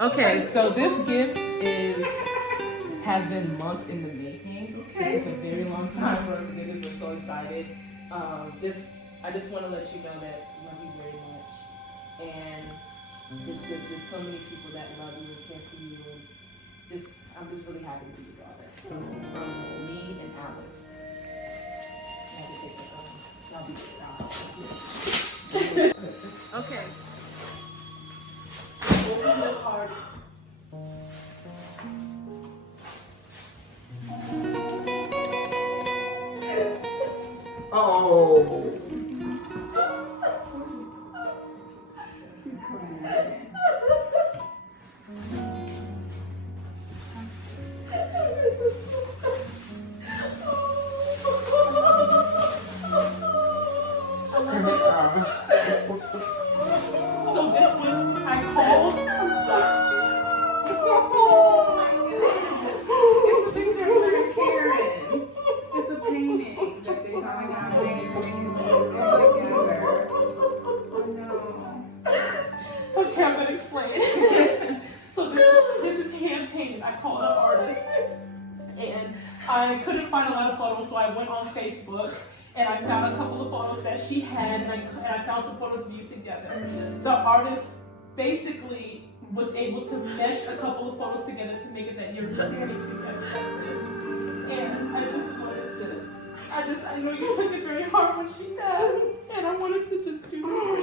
Okay, so this gift has been months in the making. Okay. It took a very long time for us to get this. We're so excited. I just want to let you know that I love you very much, and there's so many people that love you and care for you, and I'm just really happy to be your daughter. So this is from me and Alex. I have to take it. I'll be proud. Okay. So open the card. Oh. So this was, I called. I'm sorry. Oh my goodness. It's a picture of her and Karen. It's a painting that they finally got made to make it all together. Oh no. Okay, I'm gonna explain. So this is hand painted. I called an artist, and I couldn't find a lot of photos, so I went on Facebook. And I found a couple of photos that she had, and I found some photos of you together. The artist basically was able to mesh a couple of photos together to make it that you're standing together like this. And I just wanted to, I know you took it very hard when she passed, and I wanted to just do this for you.